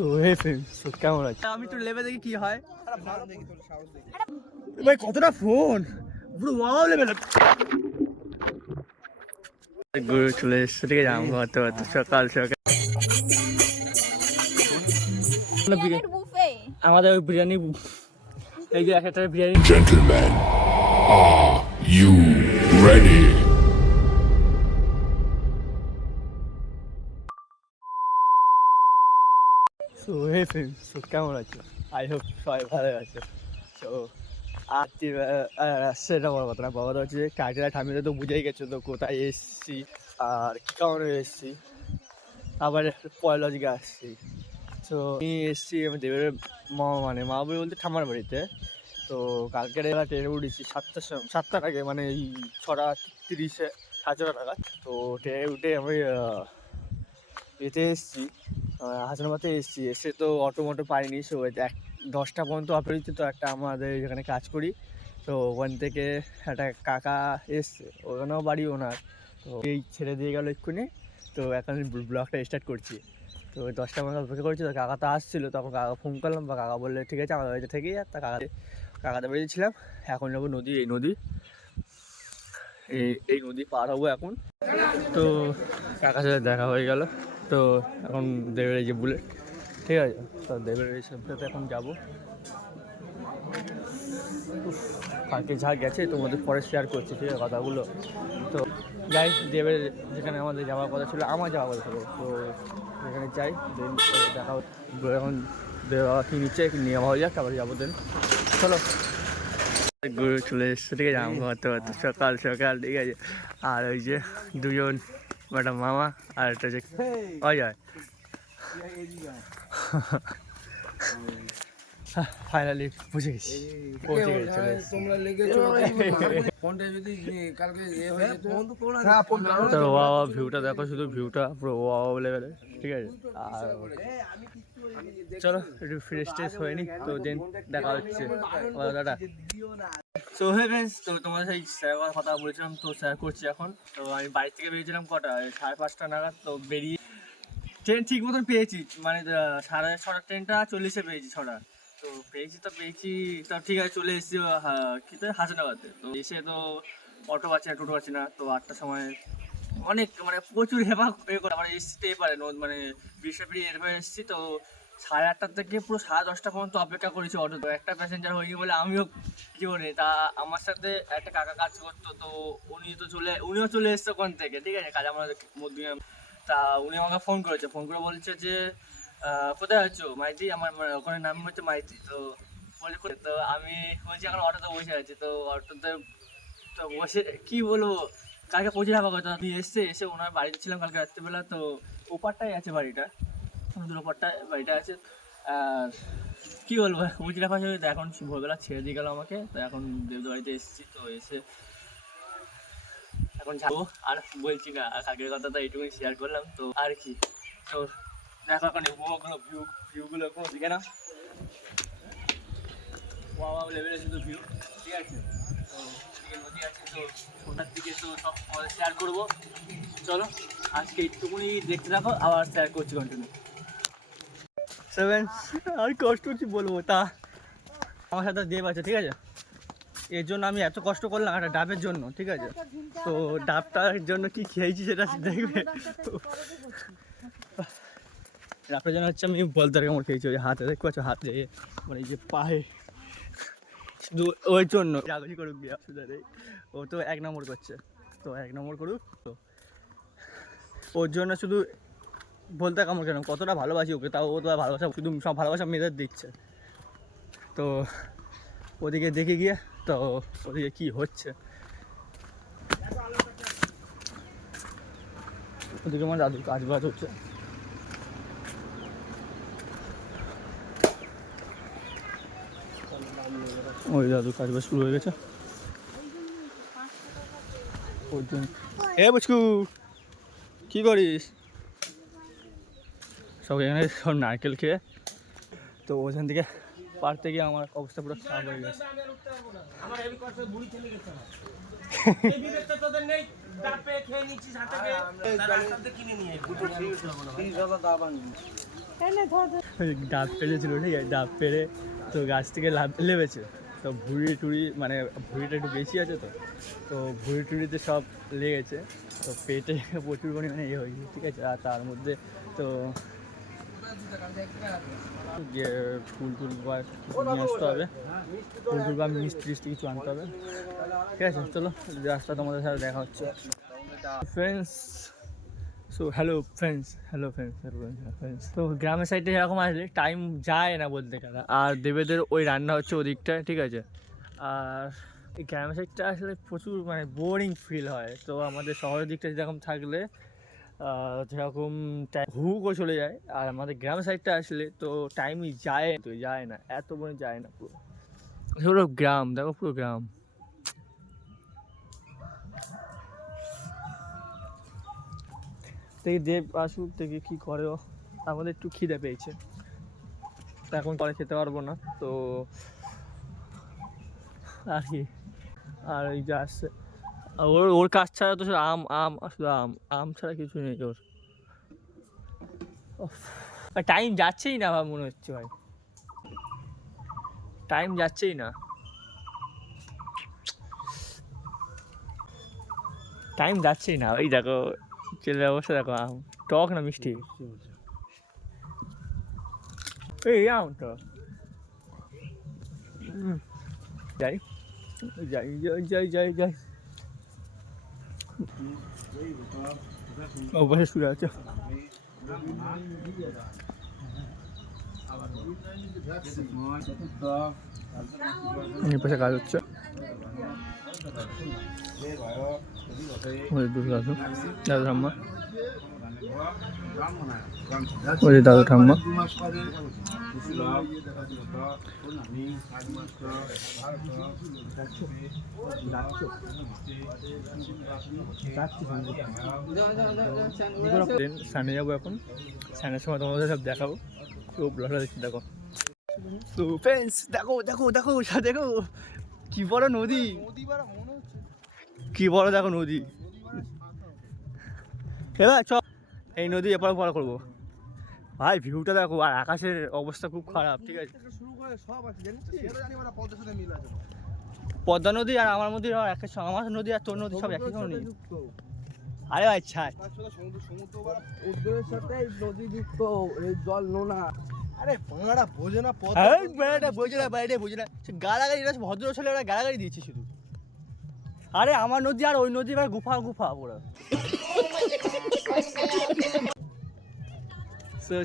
তো হে ফ্রেন্ডস, তো কেমন আছে? আমি একটু লেবে দেখি কি হয়। ভাই কতটা ফোন পুরো ওয়াও লেভেল গুরু চলে এসছে, ঠিক আছে? আমি হয়তো সকাল সকাল আমাদের ওই বিরিয়ানি, এই যে একটা biryani. Gentlemen, are you ready? So hey friends, তো কেমন আছো? আই হোপ সবাই ভালো আছে। তো আজকে সেটা বড় কথা না, বড় কথা হচ্ছে কাটিরা ঠামিরা তো বুঝেই গেছো তো কোথায় এসছি আর কী কারণে এসছি। আবার পয়লা দিকে আসছি। তো আমি এসছি আমি দেবের মা বাড়ি বলতে ঠাম্মার বাড়িতে। তো কালকে ট্রেনে উঠেছি 7টার সময়, 7টার আগে, মানে এই 6:30 সাড়ে 6টা নাগাদ। তো ট্রেনে উঠে আমি এতে এসেছি, হাসানাবাদে এসেছি। এসে তো অটো মোটো পাইনি। সো 10টা পর্যন্ত অপেক্ষিত। তো একটা আমাদের যেখানে কাজ করি, তো ওখান থেকে একটা কাকা এসছে, ওখানেও বাড়ি ওনার। তো এই ছেড়ে দিয়ে গেল এক্ষুনি। তো এখন ব্লগটা স্টার্ট করছি। তো 10টা পর্যন্ত অপেক্ষা করছি। তো কাকা তো আসছিলো, তখন কাকা ফোন করলাম, বা কাকা বললে ঠিক আছে আমাদের বাড়িতে থেকেই আর। তা কাকাদের বাড়িতে ছিলাম। এখন যাবো নদী, এই নদী পার হবো এখন। তো কাকার সাথে দেখা হয়ে গেল। তো এখন দেবের এই যে বুলেট, ঠিক আছে? তো দেবের এই সাথে এখন যাবো। কালকে যা গেছে তোমাদের পরে শেয়ার করছি, ঠিক আছে, কথাগুলো। তো যাই, দেবের যেখানে আমাদের যাওয়ার কথা ছিল, আমার যাওয়ার কথা ছিল, তো যেখানে যাই দেখা এখন দেওয়া কি নিচ্ছে নিয়ে হওয়া যাক, তারপরে যাবো। দেন চলো। গুরু চলে এসছে, ঠিক আছে? আমি হয়তো সকাল সকাল, ঠিক আছে? আর ওই যে দুজন, একটা মামা আর একটা যে অজয়, ফাইনালি পৌঁছে গেছি। তো ওয়া ভিউটা দেখো, শুধু ভিউটা পুরো ওয়া লেভেলের, ঠিক আছে? আর চলো একটু ফ্রেশ ট্রেশ হয়ে নি, তো দেন দেখা হচ্ছে দাদা। তো হে ফ্রেন্ডস, তো তোমাদের সেই শেয়ার কথা বলেছিলাম, তো শেয়ার করছি এখন। তো আমি বাড়ি থেকে বেরিয়েছিলাম কটা, 5:30 নাগাদ। তো বেরিয়ে ট্রেন ঠিক মতন পেয়েছি, মানে 6:30 ট্রেনটা 40-এ পেয়েছি, 6টা। তো পেয়েছি তো ঠিক আছে, চলে এসেছি কি তো হাসানাবাদে। তো এসে তো অটো পাচ্ছি না, টোটো পাচ্ছি না। তো 8টার সময় অনেক, মানে প্রচুর হেপা করে মানে এসতে পারে মানে বৃষ্টি এরপরে এসেছি। তো 8:30 থেকে পুরো 10:30 পর্যন্ত অপেক্ষা করেছি অটো। তো একটা প্যাসেঞ্জার হয়নি বলে আমিও কি বলি, তা আমার সাথে একটা কাকা কাজ করতো। তো উনিও চলে এসছে ওখান থেকে, ঠিক আছে, কাজ আমাদের মধ্যে। তা উনি আমাকে ফোন করে বলছে যে কোথায় আছো মাইতি, আমার ওখানে নাম হচ্ছে মাইতি। তো বলে তো আমি বলছি এখন অটোতে বসে আছি। তো অটোতে তো বসে কি বলবো, কালকে পৌঁছে যাবো কথা। আমি এসে ওনার বাড়িতে ছিলাম কালকে রাত্রিবেলা। তো ওপারটাই আছে বাড়িটা, সমুদ্র ওপারটায় বাড়িটা আছে। আর কী বলবো, মুচিরা পাশে এখন ভোরবেলা ছেড়ে দিয়ে গেল আমাকে। তো এখন দেবদের বাড়িতে এসেছি। তো এসে এখন যাবো, আর বলছি না, আগের কথা তো এইটুকুই শেয়ার করলাম। তো আর কি, তো দেখো এখন উপভোগগুলো ভিউগুলো কোনো দিকে না, ওয়া লেভেলে শুধু ভিউ, ঠিক আছে? তো এদিকে নদী আছে, তো সন্ধ্যার দিকে তো সব শেয়ার করবো। চলো আজকে এইটুকুনি দেখতে থাকো, আবার শেয়ার করছি কন্টিনিউ। আর কষ্ট হচ্ছে বলবো, তা আমার সাথে দেব আছে, ঠিক আছে? এর জন্য আমি এত কষ্ট করলাম একটা ডাবের জন্য, ঠিক আছে? তো ডাবটার জন্য কি খেয়েছি সেটা দেখবে। ডাবটার জন্য হচ্ছে আমি বলতে কেমন খেয়েছি, ওই হাতে দেখতে পাচ্ছ, হাত যে মানে এই যে পায়ে, শুধু ওই জন্য জাগজি করুক দিয়ে অসুবিধা নেই। ও তো 1 নম্বর করছে, তো 1 নম্বর করুক। তো ওর জন্য শুধু বলতে কেমন কেন কতটা ভালোবাসি ওকে, তাও ও তো ভালোবাসা শুধু সব ভালোবাসা মেয়েদের দিচ্ছে। তো ওদিকে দেখে গিয়ে, তো ওদিকে কি হচ্ছে ওদিকে, আমার দাদুর কাজ বাজ হচ্ছে। ওই দাদুর কাজ বাজ শুরু হয়ে গেছে। এ বুঝকু কি করিস? সব এখানে সব নারকেল খেয়ে, তো ওখান থেকে পারতে গিয়ে আমার অবস্থা পুরো খারাপ হয়ে গেছে। ডাব পেরেছিল, ঠিক আছে, ডাব পেরে তো গাছ থেকে লেবেছে, তো ভুঁড়ি টুড়ি মানে ভুঁড়িটা একটু বেশি আছে, তো ভুঁড়ি টুড়িতে সব লেগেছে, তো পেটে প্রচুর পরিমাণে ইয়ে হয়েছে, ঠিক আছে। আর তার মধ্যে তো যে ফুল টুল বা নিয়ে আসতে হবে, ফুল টুল বা মিষ্টি টিষ্টি কিছু আনতে হবে, ঠিক আছে। চলো রাস্তা তোমাদের সাথে দেখা হচ্ছে ফ্রেন্ডস। সো হ্যালো ফ্রেন্ডস, তো গ্রামের সাইডে এরকম আসলে টাইম যায় না বলতে গেলে। আর দেবেদের ওই রান্না হচ্ছে ওদিকটায়, ঠিক আছে। আর এই গ্রামের সাইডটা আসলে প্রচুর মানে বোরিং ফিল হয়। তো আমাদের শহরের দিকটা যেরকম থাকলে যেরকম টাইম হু করে চলে যায়, আর আমাদের গ্রামের সাইডটা আসলে তো টাইমই যায় না, এত বড় যায় না। পুরো গ্রাম, দেখো পুরো গ্রাম। দেখি দেব আসুক, দেখি কী করে। আমাদের একটু খিদে পেয়েছে, তো এখন পরে খেতে পারবো না, তো আর কি। আর এই যে আসছে ওর কাজ ছাড়া তো শুধু শুধু আম ছাড়া কিছু নেই ওর। টাইম যাচ্ছেই না ভাই, মনে হচ্ছে ভাই টাইম যাচ্ছেই না, ওই দেখো ছেলের অবস্থা দেখো, আম টক না মিষ্টি, এই আমটা যাই যাই যাই যাই যাই যাই অবশ্যই শুয়ে আছে। পাশে কাজ হচ্ছে, দাদু ঠাম্মা, দাদু ঠাম্মা স্নানে যাবো এখন, স্নানের সময় তোমাদের সব দেখাবো, তো ব্লগটা দেখছি দেখো। তো ফ্রেন্ডস দেখো দেখো দেখো দেখো কি বড় নদী, কি বড় দেখো নদী। এবার চ এই নদী এপার পার করবো ভাই, ভিউটা দেখো, আর আকাশের অবস্থা খুব খারাপ, ঠিক আছে। পদ্মা নদী আর আমার নদী আমার নদী আর তোর নদী সব একই সঙ্গে নেই। আরে ভাই ছাড়, উদ্যোগের সাথে নদী যুক্ত, এই জল নোনা। আরে বাংলাটা বোঝে না, বোঝে না বাইরে বোঝে না, গালাগাড়ি ভদ্র ছেলে ওরা গালাগাড়ি দিয়েছে শুধু। আরে আমার নদী আর ওই নদী গুফা গুফা পুরো।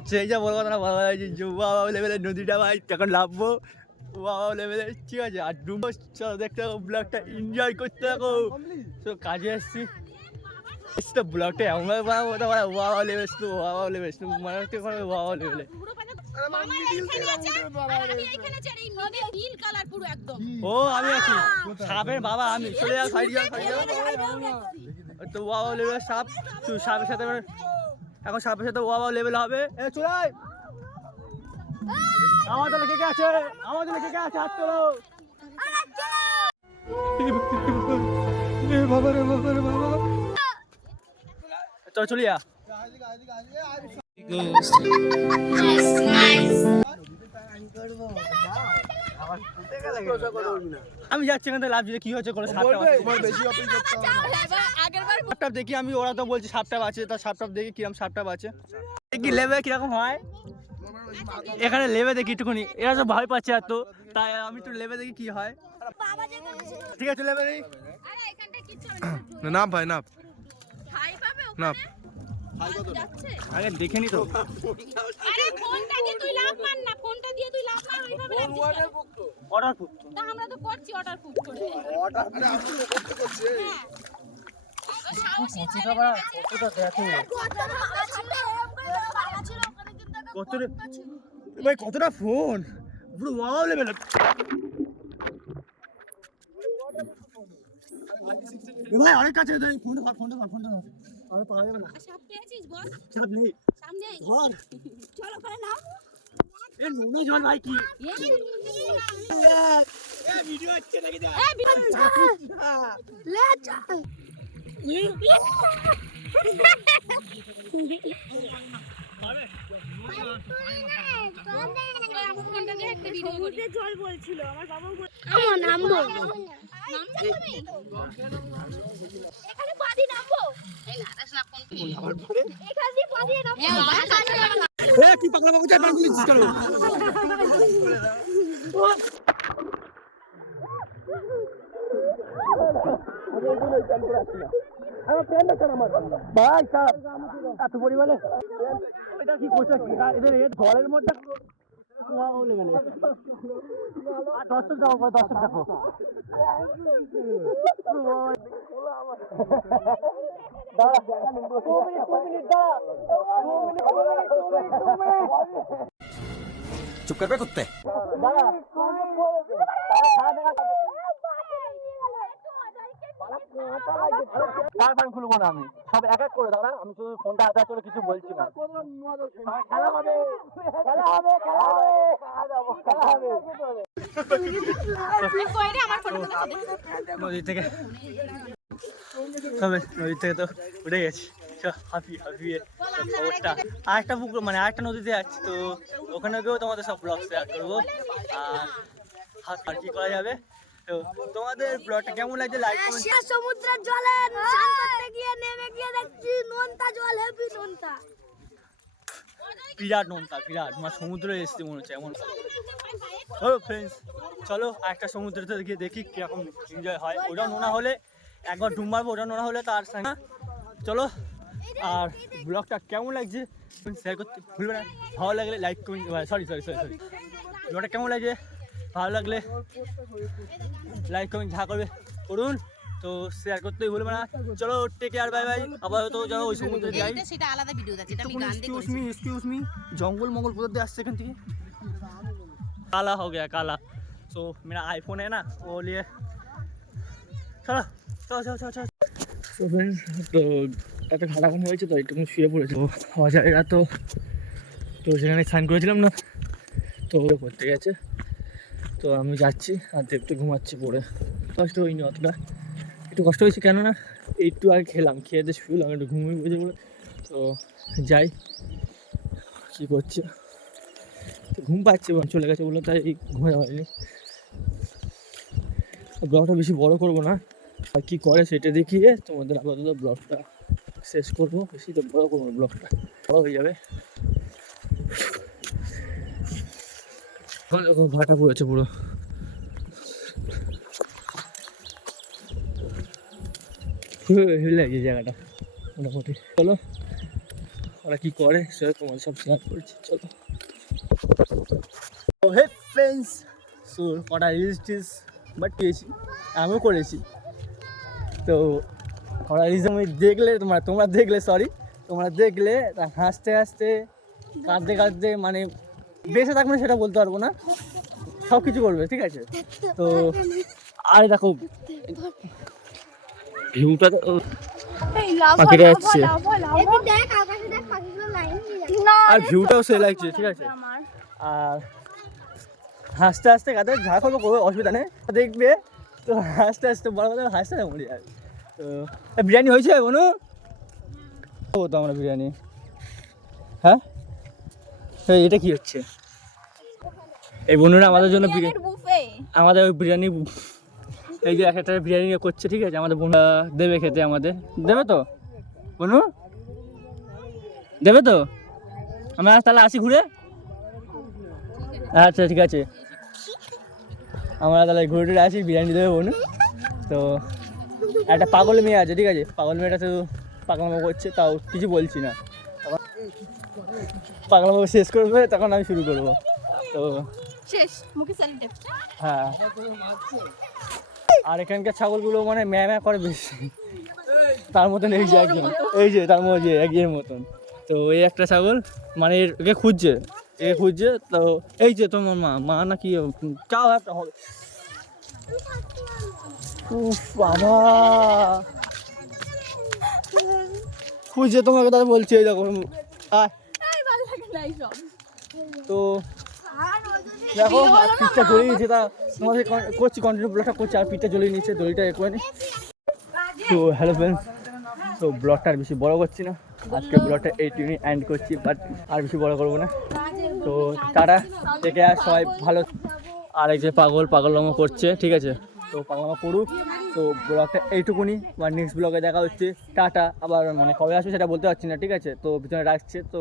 সেই যা বড় কথা না, ভালো লাগছে যে বাবা লেভেলের নদীটা ভাই তখন নামবো, বাবা লেভেলের, ঠিক আছে। আর ডুবো, চলো দেখতে থাকো ব্লগটা, এনজয় করতে থাকো। তো কাজে এসছি, তো ব্লগটা এমনভাবে বানাবো, বাবা লেভেল তো বাবা লেভেল মনে হচ্ছে বাবা লেভেলে। ও আমি আছি সাপের বাবা, আমি চলে যাও সাইড যাও তো বাবা লেভেল সাপ, সাপের সাথে এখন সাপের সাথে বাবা লেভেল হবে। চলে আয়, আমাদের কে কে আছে, হাত তোলো। বাবা রে বাবা রে বাবা, চল চলিয়া। আমি যাচ্ছি এখান থেকে, লাভ কি হচ্ছে করে সাপটা দেখি আমি, ওরা তো বলছে সাপটা আছে, তার সাপটা দেখি কিরকম সাপটা আছে, কি লেবে কিরকম হয় এখানে, লেবে দেখি একটুখানি, এরা সব ভয় পাচ্ছে এত, তাই আমি একটু লেবে দেখি কি হয়। ঠিক আছে লেবে দেখি, নাম ভাই নাম নাম আগে দেখে নি তো। আরে ফোনটা দিয়ে তুই লাভ মার না, ফোনটা দিয়ে তুই লাভ মার, ওইভাবে অর্ডার করতে তা আমরা তো করছি অর্ডার ফুড করে। অর্ডার আরে আপনি তো করতে করছে ভাই কতটা ফোন পুরো ওয়াও লেভেল। ভাই অনেক কাছে, ফোনটা আর পাওয়া যাবে না। সাপ পেয়েছিস বল? চাপ নেই সামনে ধর, চলো করে নাও। এ নোনা জল ভাই কি এই ভিডিও হচ্ছে নাকি? যা এই লে চল আমার ফোনটা দিয়ে একটা ভিডিও করি। জল বলছিল আমার বাবা আমার নামবো এখানে বাদি নামবো এই না আস না ফোন এখানে বাদি নামবো এ কি পাগলা বাবু চাই পাগলা দিছিস কেন ভাই সাহেব এত পরিমাণে এটা কি করছে এদের জলের মধ্যে কুয়া ও লেভেলে আর দর্শক দেখো দর্শক দেখো चुप कर बे कुत्ते খুলবো না আমি সব এক এক করে দাঁড়া আমি শুধু ফোনটা হাতে চলে কিছু বলছি না খেলা হবে খেলা হবে খেলা হবে খেলা হবে তুই কই রে আমার ফোনটা দে নদী থেকে তবে নদী থেকে তো উঠে গেছি হাঁপিয়ে খবরটা আরেকটা পুকুর মানে আরেকটা নদীতে যাচ্ছি তো ওখানে গিয়েও তোমাদের সব ব্লগ শেয়ার করবো আর কি করা যাবে তো তোমাদের ব্লগটা কেমন লাগছে লাইক কমেন্ট রাশিয়া সমুদ্রের জলে স্নান করতে গিয়ে নেমে গিয়ে দেখছি নোনতা জল হেভি নোনতা বিরাট নোনতা বিরাট মানে সমুদ্রে এসেছি মনে হচ্ছে এমন ও ফ্রেন্ডস চলো আরেকটা সমুদ্রতে গিয়ে দেখি কিরকম এনজয় হয় ওটা নোনা হলে একবার ডুব মারবো ওটা নোনা হলে তার সঙ্গে চলো আর ব্লগটা কেমন লাগছে শেয়ার করতে ভুলবে না ভালো লাগলে লাইক কমেন্ট সরি ব্লগটা কেমন লাগছে ভালো লাগলে লাইক কমেন্ট যা করবে করুন তো শেয়ার করতেই ভুলবে না চলো টেক কেয়ার বাই বাই আপাতত যাও ওই সমুদ্রে যাই সেটা আলাদা ভিডিও আছে এটা আমি গান দিয়ে एक्सक्यूज मी जंगल मंगल कोथা দিয়ে আসছে এখান থেকে काला हो गया काला तो मेरा आईफोन है ना वो लिए चलो तो फ्रेंड्स তো একটা খাটাখানি হয়েছে তো একটু শুয়ে পড়েছে অজায়রা তো সেখানে স্নান করেছিলাম না তো করতে গেছে তো আমি যাচ্ছি আর একটু ঘুমাচ্ছি পড়ে কষ্ট হয়নি অতটা একটু কষ্ট হয়েছে কেননা একটু আগে খেলাম খেয়ে দিয়ে শুলাম একটু ঘুমিয়ে পড়েছে বলে তো যাই কী করছে ঘুম পাচ্ছে চলে গেছে বলে তাই ঘুমাতে পারিনি ব্লগটা বেশি বড় করবো না আর কী করে সেটা দেখিয়ে তোমাদের আপাতত ব্লগটা শেষ করবো বেশি তো বড় করবো ব্লগটা বড় হয়ে যাবে ভাটা পড়েছে পুরো লাগে জায়গাটা মোটামুটি চলো ওরা কী করে সেটা তোমাদের সব শেয়ার করছি চলো হে ফ্রেন্ডস সো কটা রিলস টিলস বাট পেয়েছি আমিও করেছি তো কটা রিলস আমি দেখলে তোমরা দেখলে তোমরা দেখলে হাসতে হাসতে কাঁদতে মানে বেঁচে থাকবে সেটা বলতে পারবো না সব কিছু করবে ঠিক আছে তো আর দেখো ভিউটা তো পাখিটা যাচ্ছে দেখ আকাশে দেখ পাখিগুলো লাইন আর ভিউটাও সে লাগছে ঠিক আছে আর হাসতে হাসতে কাঁদে যা করবো করবো অসুবিধা নেই দেখবে তো হাসতে হাসতে বড় কথা হাসতে মরে যাবে তো বিরিয়ানি হয়েছে বনু ও তো আমরা বিরিয়ানি হ্যাঁ এটা কি হচ্ছে এই বনুরা আমাদের জন্য আমাদের ওই বিরিয়ানি এই যে একটা বিরিয়ানি করছে ঠিক আছে আমাদের বোনরা দেবে খেতে আমাদের দেবে তো বনু দেবে তো আমরা তাহলে আসি ঘুরে আচ্ছা ঠিক আছে আমরা তাহলে ঘুরে টুরে আসি বিরিয়ানি দেবে বনু তো একটা পাগল মেয়ে আছে ঠিক আছে পাগল মেয়েটা তো পাগলামো করছে তাও কিছু বলছি না পাগলামো শেষ করবে তখন আমি শুরু করবো তো শেষ মুখে স্যালিড হ্যাঁ আর এখানকার ছাগলগুলো মানে ম্যা করে বেশি তার মতন এই যে একজন এই যে তার মধ্যে একজনের মতন তো এই একটা ছাগল মানে একে খুঁজছে তো এই যে তোমার মা নাকি চাও একটা হবে উফ বাবা খুঁজছে তোমাকে তাহলে বলছি এই দেখো তো দেখো আর পিঠটা জ্বলিয়ে নিচ্ছে তা তোমাদের করছি কন্টিনিউ ব্লগটা করছি আর পিঠটা জ্বলিয়ে নিচ্ছে দড়িটা এ করে নি তো হ্যালো ফ্রেন্ডস তো ব্লগটা আর বেশি বড় করছি না আজকে ব্লগটা এইটুকুই এন্ড করছি, বাট আর বেশি বড় করবো না। তো টাটা, থেকে আর সবাই ভালো। আর এই যে পাগলমো করছে, ঠিক আছে, তো পাগলমো করুক। তো ব্লগটা এইটুকুনি, বা নেক্সট ব্লগে দেখা হচ্ছে। টাটা। আবার মানে কবে আসবে সেটা বলতে পারছি না, ঠিক আছে, তো পিছনে রাখছে। তো